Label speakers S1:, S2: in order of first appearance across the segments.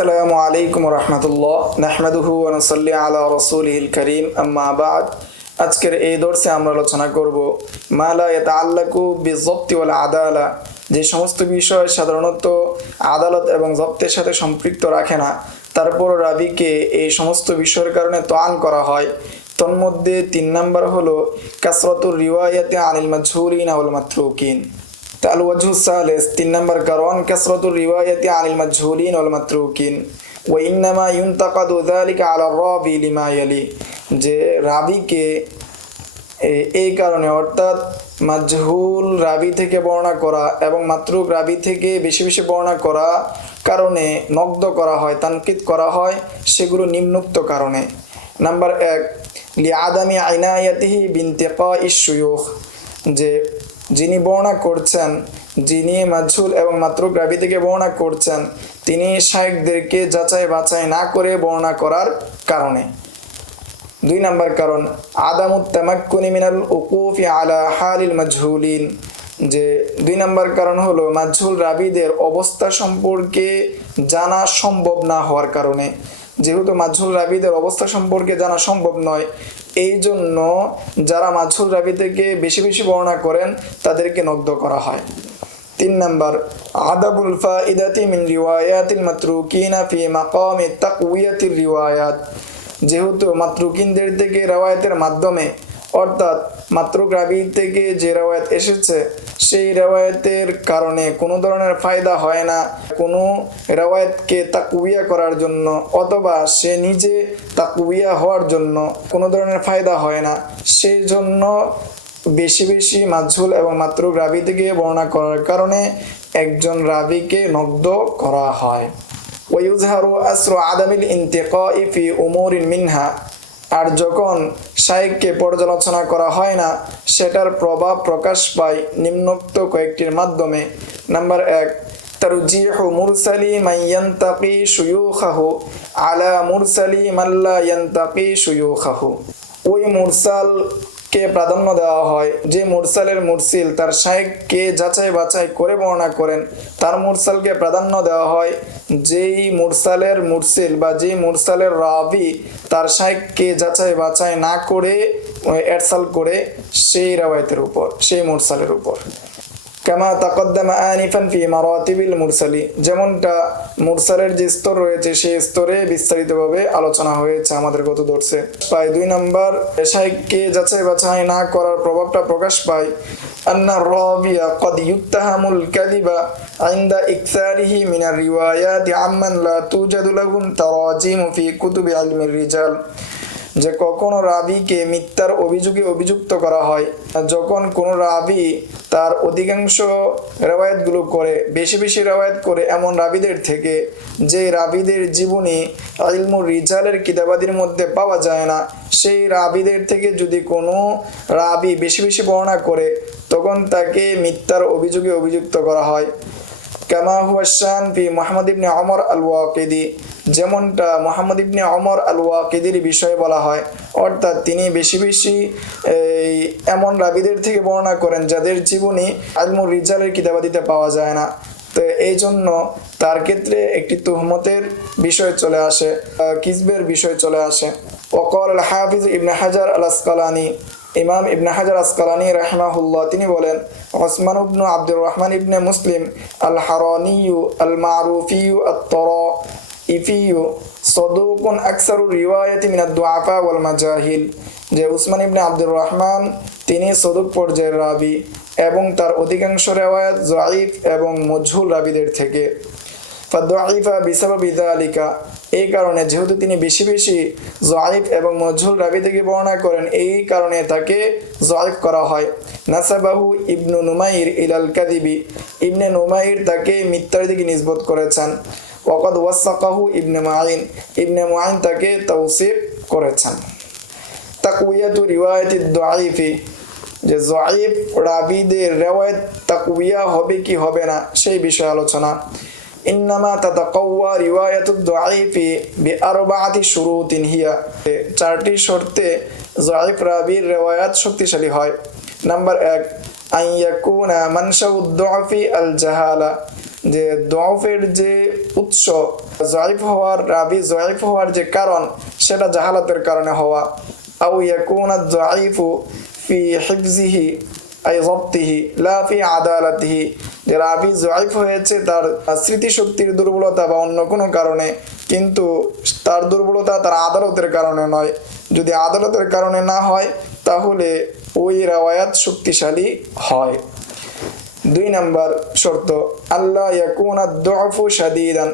S1: আসসালামু আলাইকুম রহমতুল্লাহ, নাহমাদুহু ওয়ানুসাল্লি আলা রসুলহিল করিম, আম্মা বাদ। আজকের এই দর্শে আমরা আলোচনা করব মালা ইয়াতাআল্লাকু বিজব্তি ওয়াল আদালা, যে সমস্ত বিষয় সাধারণত আদালত এবং জব্তের সাথে সম্পৃক্ত রাখে না, তারপর রাবিকে এই সমস্ত বিষয়ের কারণে তোয়ান করা হয়। তন্মধ্যে তিন নাম্বার হলো, কাসরতুর রিওয়ায়াতে আনিল মাজহুরিন আউল মাতরুকিন তাল ওয়াজহু সালেস, তিন নম্বর কারণ কাসরাতুর রিওয়ায়াতি আনিল মাজহুলিন ওয়াল মাতরুকিন। ওয়া ইন্নামা ইউনতাকাদু যালিকা আলা রাবি লিমা ইয়ালি। যে রাবিকে এই কারণে, অর্থাৎ মাজহুল রাবি থেকে বর্ণনা করা এবং মাতরুক রাবি থেকে বেশি বেশি বর্ণনা করা কারণে নগ্ধ করা হয় তানকিত করা হয়, সেগুলো নিম্নুক্ত কারণে। নাম্বার এক, লি আদামি আইনায়াতিহি বিনতে বিনতেকা ইসুয়ুখ যে যিনি বর্ণনা করছেন, যিনি মাজহুল এবং মাত্র রাবি থেকে বর্ণনা করছেন, তিনি শায়েকদেরকে যাচাই বাছাই না করে বর্ণনা করার কারণে। দুই নাম্বার কারণ আদামুত তামাক্কুনি মিনাল উকুফি আলা হালিল মাজহুলিন। যে দুই নাম্বার কারণ হলো, মাজহুল রাবিদের অবস্থা সম্পর্কে জানা সম্ভব না হওয়ার কারণে। যেহেতু মাজহুল রাবিদের অবস্থা সম্পর্কে জানা সম্ভব নয়, এই জন্য যারা মাজহুল রাবি থেকে বেশি বেশি বর্ণনা করেন, তাদেরকে নগ্ধ করা হয়। তিন নাম্বার, আদাবুল ফাইদাতি মিন রিওয়ায়াতিল মাতরুকিনা ফি মাকামি তাকউয়াতির রিওয়ায়াত। যেহেতু মাতরুকিনদের থেকে রেওয়ায়তের মাধ্যমে, অর্থাৎ মাতরুক রাবি থেকে যে রেওয়ায়ত এসেছে সেই রেওয়ায়তের কারণে কোনো ধরনের ফায়দা হয় না। কোনো রেওয়ায়তকে তাকুইয়া করার জন্য অথবা সে নিজে তাকুইয়া হওয়ার জন্য কোনো ধরনের ফায়দা হয় না। সেই জন্য বেশি বেশি মাজহুল এবং মাতরুক রাবি থেকে বর্ণনা করার কারণে একজন রাবিকে নগ্ধ করা হয়। ওয়ুজহারু আসরু আদামিল ইন্তেকাই ফি উমুরিন মিনহা। আর যখন শাইককে পর্যালোচনা করা হয় না সেটার প্রভাব প্রকাশ পায় নিম্নোক্ত কয়েকটির মাধ্যমে নাম্বার এক ترجيح مرسل من ينتقي شيوخه على مرسل من لا ينتقي شيوخه ওই মুরসালকে প্রাধান্য দেওয়া হয়? যে মুরসালের মুরসিল, তার শায়েককে যাচাই বাছাই করে বর্ণনা করেন, তার মুরসালকে প্রাধান্য দেওয়া হয়। যেই মুরসালের মুরসিল বা যেই মুরসালের রাবি, তার শায়েককে যাচাই বাছাই না করে, এরসাল করে সেই রাবায়তের উপর, সেই মুরসালের উপর। কামা তাকদ্দামা আনিফান ফি মারাতিবিল মুরসালি যেমনটা মুরসালের যে স্তর রয়েছে সেই স্তরে বিস্তারিতভাবে আলোচনা হয়েছে আমাদের গত দর্শে পাই দুই নম্বর শাইককে যাচাই বাছাই না করার প্রভাবটা প্রকাশ পায় আন্না রাবিয়া قد يتهم الكذب عند إكثاره من الروايات عمن لا توجد لهم تراجيم في كتب علم الرجال যে কখনো রাবিকে মিথ্যার অভিযোগে অভিযুক্ত করা হয়, যখন কোনো রাবি তার অধিকাংশ রেওয়ায়তগুলো করে, বেশি বেশি রেওয়ায়ত করে এমন রাবিদের থেকে, যে রাবিদের জীবনী ইলমুর রিজালের কিতাবাদির মধ্যে পাওয়া যায় না। সেই রাবিদের থেকে যদি কোনো রাবি বেশি বেশি বর্ণনা করে, তখন তাকে মিথ্যার অভিযোগে অভিযুক্ত করা হয়। কামা হুয়া শান ফি Mohammad ibn Umar al Waqidi যেমনটা মোহাম্মদ ইবনে অমর আল ওয়াকিদির বিষয়ে বলা হয়, অর্থাৎ তিনি বেশি বেশি এমন রাবিদের থেকে বর্ণনা করেন যাদের জীবনী আলমুর রিজালের কিতাবাদিতে পাওয়া যায় না। তো এই জন্য তার ক্ষেত্রে একটি তুহমতের বিষয় চলে আসে কিসবের বিষয় চলে আসে। ওকল আল হাফিজ ইবনে হাজার আল আসকালানি ইমাম ইবনে হাজার আসকালানি রাহমাহুল্লাহ, তিনি বলেন, ওসমান ইবনু আব্দুর রহমান ইবনে মুসলিম আল হারানিয়ু আল মারুফিউ আত ইফিয়ু সদুকুন আকসারু রিওয়ায়াতি মিনাদ দুআফা ওয়াল মাজাহিল, যে উসমান ইবনে আব্দুর রহমান তিনি সদুক পর্যায়ের রাবি এবং তার অধিকাংশ রেওয়ায়াত জয়ীফ এবং মজহুল রাবিদের থেকে। ফাদুআইফা বিসাবাবি যালিকা, এই কারণে যেহেতু তিনি বেশি বেশি জয়ীফ এবং মজহুল রাবি থেকে বর্ণনা করেন, এই কারণে তাকে জয়ীফ করা হয়। নাসাবাহু ইবনু নুমাইর ইলাল কাদিবি ইবনে নুমাইর তাকে মিথ্যার দিকে নিসবত করেছেন। ওয়াকাদ ওয়াসাকাহু ইবনে মাইন ইবনে মাইন তাকে তৌসিফ করেছেন। তাকউয়াতু রিওয়ায়াতি দাইফি যে জয়ীফ রাবিদের রেওয়ায়ত তাকউয়া হবে কি হবে না, সেই বিষয়ে আলোচনা। ইন্নামা তাতাকাওয়া রিওয়ায়াতু দাইফি বিআরবাআতি শুরুতিন হিয়া। চারটি শর্তে জয়ীফ রাবির রেওয়ায়াত শক্তিশালী হয়। নাম্বার এক, আন ইয়াকুনা মানশাউ দুআফি আল জাহালা। যে দফের যে উৎস জয়ফ হওয়ার রাবি জয়ফ হওয়ার যে কারণ, সেটা জাহালাতের কারণে হওয়া। আউ ইয়াকুনা জয়ফু ফি হিফজিহি, আই জপ্তিহি লা ফি আদালাতিহি। যে রাবি জয়ফ হয়েছে, তার স্মৃতিশক্তির দুর্বলতা বা অন্য কোনো কারণে, কিন্তু তার দুর্বলতা তার আদালতের কারণে নয়। যদি আদালতের কারণে না হয়, তাহলে ওই রাওয়ায়াত শক্তিশালী হয়। দুই নাম্বার শর্ত আল্লাহ ইয়াকুনা দফু শাদিদান,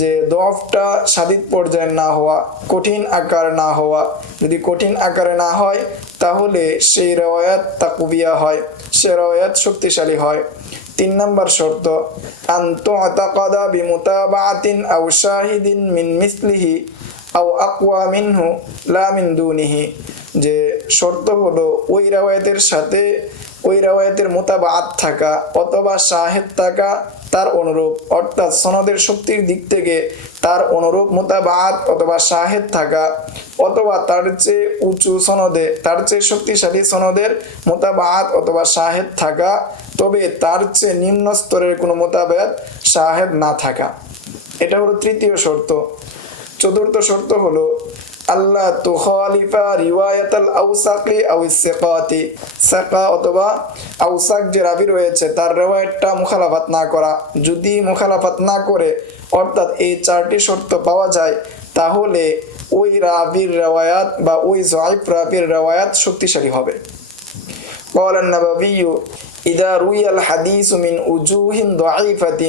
S1: যে দফটা সাদিদ পর্যায়ে না হওয়া, কঠিন আকার না হওয়া। যদি কঠিন আকারে না হয়, তাহলে সেই রওয়ায়াত তাকুবিয়া হয়, সে রওয়ায়াত শক্তিশালী হয়। তিন নম্বর শর্ত আন্তু আতাকাদা বিমুতাবাতিন আউ শাহিদিন মিন মিসলিহি আও আকুয়া মিনহু লা মিন দুনিহি। যে শর্ত হলো, ওই রাওয়ায়াতের সাথে ওই রাওয়ায়াতের মোতাবাত থাকা অথবা শাহেদ থাকা তার অনুরূপ। অর্থাৎ সনদের শক্তির দিক থেকে তার অনুরূপ মোতাবাত অথবা শাহেদ থাকা অথবা তার চেয়ে উঁচু সনদে, তার চেয়ে শক্তিশালী সনদের মোতাবাত অথবা শাহেদ থাকা, তবে তার চেয়ে নিম্ন স্তরের কোনো মোতাবেত শাহেদ না থাকা। এটা হলো তৃতীয় শর্ত। চতুর্থ শর্ত হলো আল্লাহ তুখালিফা রিওয়ায়াতাল আউসাকি আউ সিকাতি সাকা অথবা আউসাক যে রাবি রয়েছে তার রেওয়ায়তটা মুখালাফাত না করা যদি মুখালাফাত না করে অর্থাৎ এই চারটি শর্ত পাওয়া যায় তাহলে ওই রাবির রেওয়ায়াত বা ওই জয়ফ রাবির রেওয়ায়াত শক্তিশালী হবে قال النبوي إذا روي الحديث من وجوه ضعيفة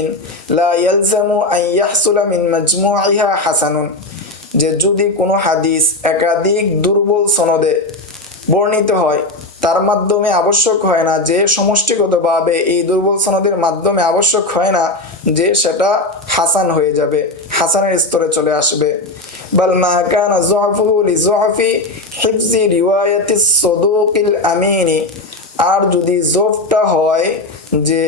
S1: لا يلزم أن يحصل من مجموعها حسن যে যদি কোনো হাদিস একাধিক দুর্বল সনদে বর্ণিত হয়, তার মাধ্যমে আবশ্যক হয় না যে সমষ্টিগতভাবে এই দুর্বল সনদের মাধ্যমে আবশ্যক হয় না যে সেটা হাসান হয়ে যাবে, হাসানের স্তরে চলে আসবে। আর যদি জফটা হয় যে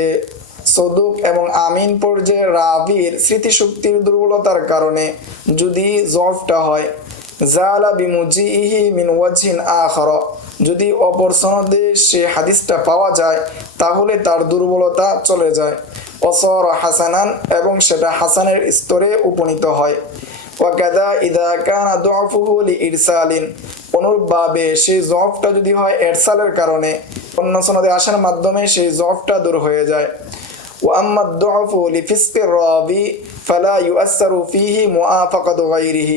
S1: সদুক এবং আমিন পর্যায়ে রাবির স্মৃতিশক্তির দুর্বলতার কারণে যদি জফটা হয়, জালা বিমুজিহি মিন ওয়াজহিন আখর। যদি অপর সনদে সে হাদিসটা পাওয়া যায়, তাহলে তার দুর্বলতা চলে যায়। অসর হাসানান এবং সেটা হাসানের স্তরে উপনীত হয়। ওয়াকাদা ইদা কানা দফুহু ইরসালিন অনুরূপভাবে সেই জফটা যদি হয় এরসালের কারণে, অন্য সনদে আসার মাধ্যমে সেই জফটা দূর হয়ে যায়। وأما الضعف لفسق الراوي فلا يؤثر فيه موافقة غيره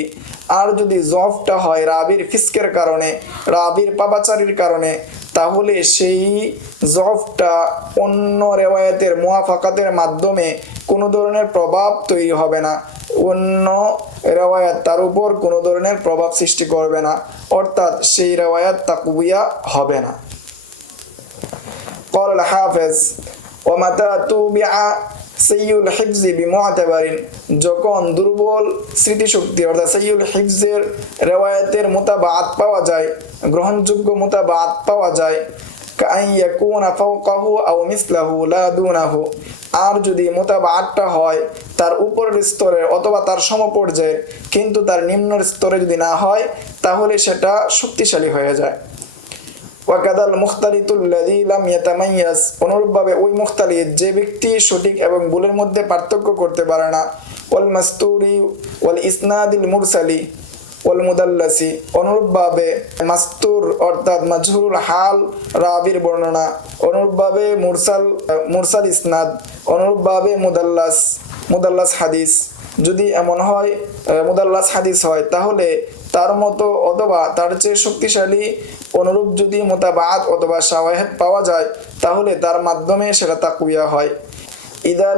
S1: আর যদি জফটা হয় রাবির ফিস্কের কারণে রাবির পাবাচারির কারণে তাহলে সেই জফটা অন্য রেওয়ায়তের মুয়াফাকাতের মাধ্যমে কোনো ধরনের প্রভাব তৈরি হবে না অন্য রেওয়ায়াত তার উপর কোনো ধরনের প্রভাব সৃষ্টি করবে না অর্থাৎ সেই রেওয়ায়াত তাকুবিয়া হবে না قال الحافظ ওমাতা তু বিআ সৈয়ুল হিফজি বিমোহাতেবারিন যখন দুর্বল স্মৃতিশক্তি অর্থাৎ সৈয়ুল হিফজের রেওয়ায়তের মোতাবাত পাওয়া যায়, গ্রহণযোগ্য মোতাবাত পাওয়া যায় আর যদি মোতাবাতটা হয়, তার উপরের স্তরে অথবা তার সমপর্যায়ের কিন্তু তার নিম্ন স্তরে যদি না হয়, তাহলে সেটা শক্তিশালী হয়ে যায়। ওয়াকাদাল মুখতালিতুল্লাযী লাম ইয়াতামাইয়াজ। অনুরূপভাবে ওই মুখতালিত যে ব্যক্তি সঠিক এবং ভুলের মধ্যে পার্থক্য করতে পারে না। ওয়াল মাস্তুরি ওয়াল ইসনাদিল মুরসালি ওয়াল মুদাল্লাসি। অনুরূপভাবে মাস্তুর অর্থাৎ মাজহুরুল হাল রাবির বর্ণনা। অনুরূপভাবে মুরসাল মুরসাল ইসনাদ। অনুরূপভাবে মুদাল্লাস মুদাল্লাস হাদিস। যদি এমন হয় মুদাল্লাস হাদিস হয়, তাহলে তার মতো অথবা তার চেয়ে শক্তিশালী অনুরূপ যদি মোতাবাদ অথবা শাওয়াহেদ পাওয়া যায়, তাহলে তার মাধ্যমে সেটা তাকুয়া হয়।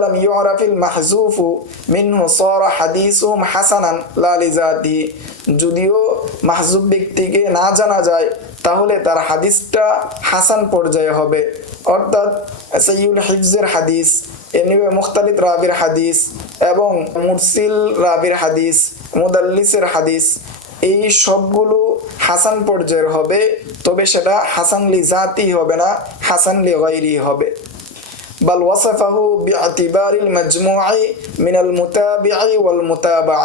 S1: লাম ইউরাফিল মাহজুফু মিনহু সারা হাদিসুহুম হাসানান লা লিজাতিহি যদিও মাহজুব ব্যক্তিকে না জানা যায়, তাহলে তার হাদিসটা হাসান পর্যায়ে হবে। অর্থাৎ সৈয়ুল হিফজের হাদিস এমনিভাবে মুখতালিত রাবির হাদিস এবং মুরসিল রাবির হাদিস, মুদাল্লিসের হাদিস, এই সবগুলো হাসান পর্যায়ের হবে তবে সেটা হাসান লি জাতি হবে না হাসান লি গাইরি হবে بل وصفه باعتبار المجموع من المتابع والمتابع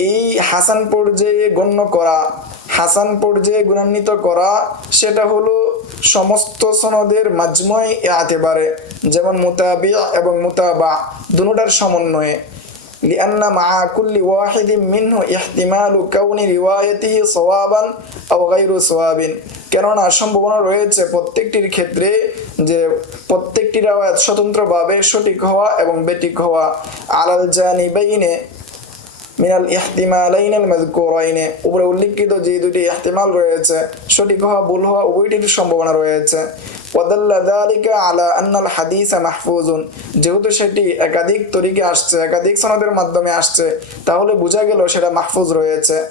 S1: এই হাসান পর্যায়ে গণ্য করা হাসান পর্যায়ে গুণান্বিত করা সেটা হলো সমস্ত সনদের মাজময় এতেবারে যেমন মুতাবি এবং মুতাবা দুটার সমন্বয়ে لأن مع كل واحد منه احتمال كون روايته صوابا أو غير صواب কেননা সম্ভাবনা রয়েছে প্রত্যেকটির ক্ষেত্রে যে প্রত্যেকটি রাওয়ায়াত স্বতন্ত্রভাবে সঠিক হওয়া এবং বেঠিক হওয়া আলাল জানিবাইনে মিনাল ইহতিমালাইন আল মাযকুরাইনে উপরে উল্লিখিত যে দুটি ইহতিমাল রয়েছে সঠিক হওয়া ভুল হওয়া উভয়টির সম্ভাবনা রয়েছে আন্নাল হাদিস যেহেতু সেটি একাধিক তরিকে আসছে, একাধিক সনদের মাধ্যমে আসছে, তাহলে বোঝা গেল সেটা মাহফুজ রয়েছে।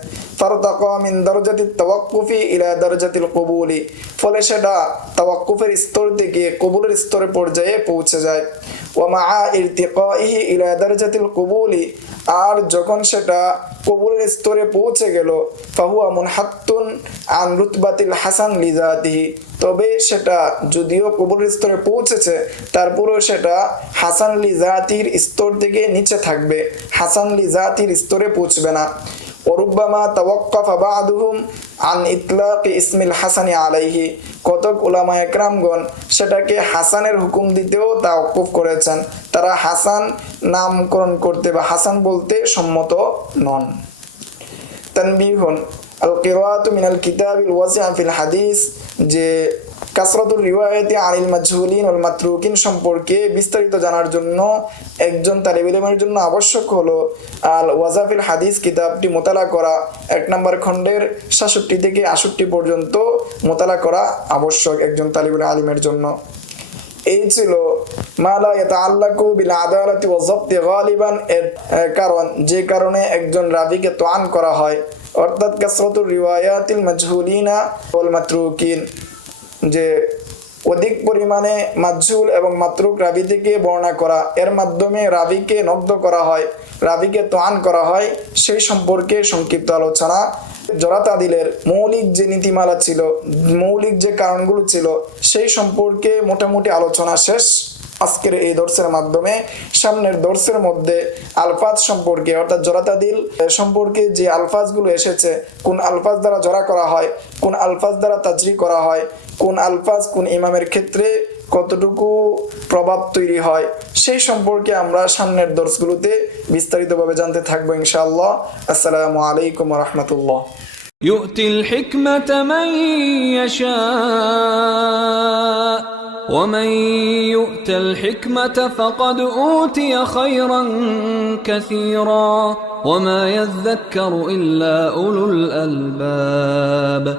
S1: কবুলি। ফলে সেটা স্তর থেকে কবুলের স্তরে পর্যায়ে পৌঁছে যায়। ওয়ামা ইরতিকাইহি ইলা দরজাতিল কবুলি। আর যখন সেটা কবুলের স্তরে পৌঁছে গেল, ফাহুয়া মুনহাত্তুন আন রুতবাতিল হাসান লিজাতিহি। তবে সেটা যদিও কবুলের স্তরে পৌঁছেছে, তারপরেও সেটা হাসান লিজাতির স্তর থেকে নিচে থাকবে। হাসান লিজাতির স্তরে পৌঁছবে না। অরুব্বামা তাওয়াক্কাফা বাদুহুম আন ইতলাক ইসমিল হাসানি আলাইহি। কতক উলামা একরামগণ সেটাকে হাসানের হুকুম দিতেও তা অকুফ করেছেন। তারা হাসান নামকরণ করতে বা হাসান বলতে সম্মত নন। তানবিহন। আল কিরাতু মিনাল কিতাবিল ওয়াসিআ ফিল হাদিস, যে কাসরাতুল রিওয়ায়াতি আনিল মাজহুলিন ওয়াল মাতরুকিন সম্পর্কে বিস্তারিত জানার জন্য একজন তালিব ইলমের জন্য আবশ্যক হলো আল ওয়াজাফিল হাদিস কিতাবটি মোতালা করা, এক নম্বর খণ্ডের সাতষট্টি থেকে আষট্টি পর্যন্ত মোতালা করা আবশ্যক একজন তালিবুল আলিমের জন্য। এই ছিল মালা ইয়াতাআল্লাকু বিল আদালাতি ওয়া যাবতি গালিবান এর কারণ, যে কারণে একজন রাবিকে তোয়ান করা হয়। অর্থাৎ কাসরাতুর রিওয়ায়াতিল মাজহুলিনা ওয়াল মাতরুকিন যে অধিক পরিমাণে মাজহুল এবং মাতরুক রাবি থেকে বর্ণনা করা, এর মাধ্যমে রাবিকে নগ্ধ করা হয়, রাবিকে তোয়ান করা হয়, সেই সম্পর্কে সংক্ষিপ্ত আলোচনা। জরাতাদিলের মৌলিক যে নীতিমালা ছিল, মৌলিক যে কারণগুলো ছিল, সেই সম্পর্কে মোটামুটি আলোচনা শেষ। আজকের এই দর্শের মাধ্যমে সামনের দর্শের মধ্যে আলফাজ সম্পর্কে, অর্থাৎ জরাতাদিল সম্পর্কে যে আলফাজগুলো এসেছে, কোন আলফাজ দ্বারা জরা করা হয়, কোন আলফাজ দ্বারা তাজরি করা হয় কোন আলফাজ কোন ইমামের ক্ষেত্রে কতটুকু প্রভাব তৈরি হয় সেই সম্পর্কে আমরা সামনের দর্শগুলোতে বিস্তারিতভাবে জানতে থাকবো ইনশাআল্লাহ আসসালামু আলাইকুম রহমতুল্লাহ
S2: يؤتي الحكمة من يشاء ومن يؤت الحكمة فقد أوتي خيرا كثيرا وما يذكر إلا أولو الألباب